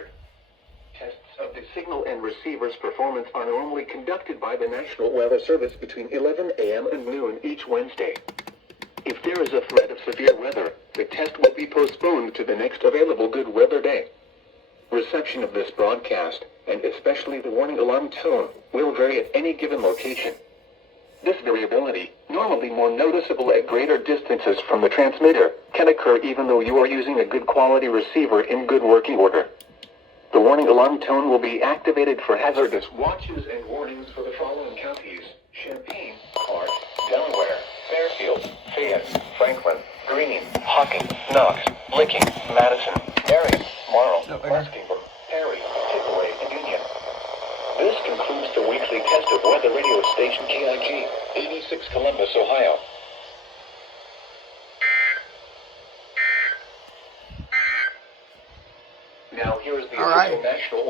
hazard. Tests of the signal and receiver's performance are normally conducted by the National Weather Service between 11 a.m. and noon each Wednesday. If there is a threat of severe weather, the test will be postponed to the next available good weather day. Reception of this broadcast, and especially the warning alarm tone, will vary at any given location. This variability, normally more noticeable at greater distances from the transmitter, can occur even though you are using a good quality receiver in good working order. The warning alarm tone will be activated for hazardous watches and warnings for the following counties: Champaign, Clark, Delaware, Fairfield, Fayette, Franklin, Greene, Hocking, Knox, Licking, Madison, Marion, Marl, Muskingum, Perry, Tickleway, and Union. This concludes the weekly test of weather radio station KIG, 86 Columbus, Ohio. Now here is the official national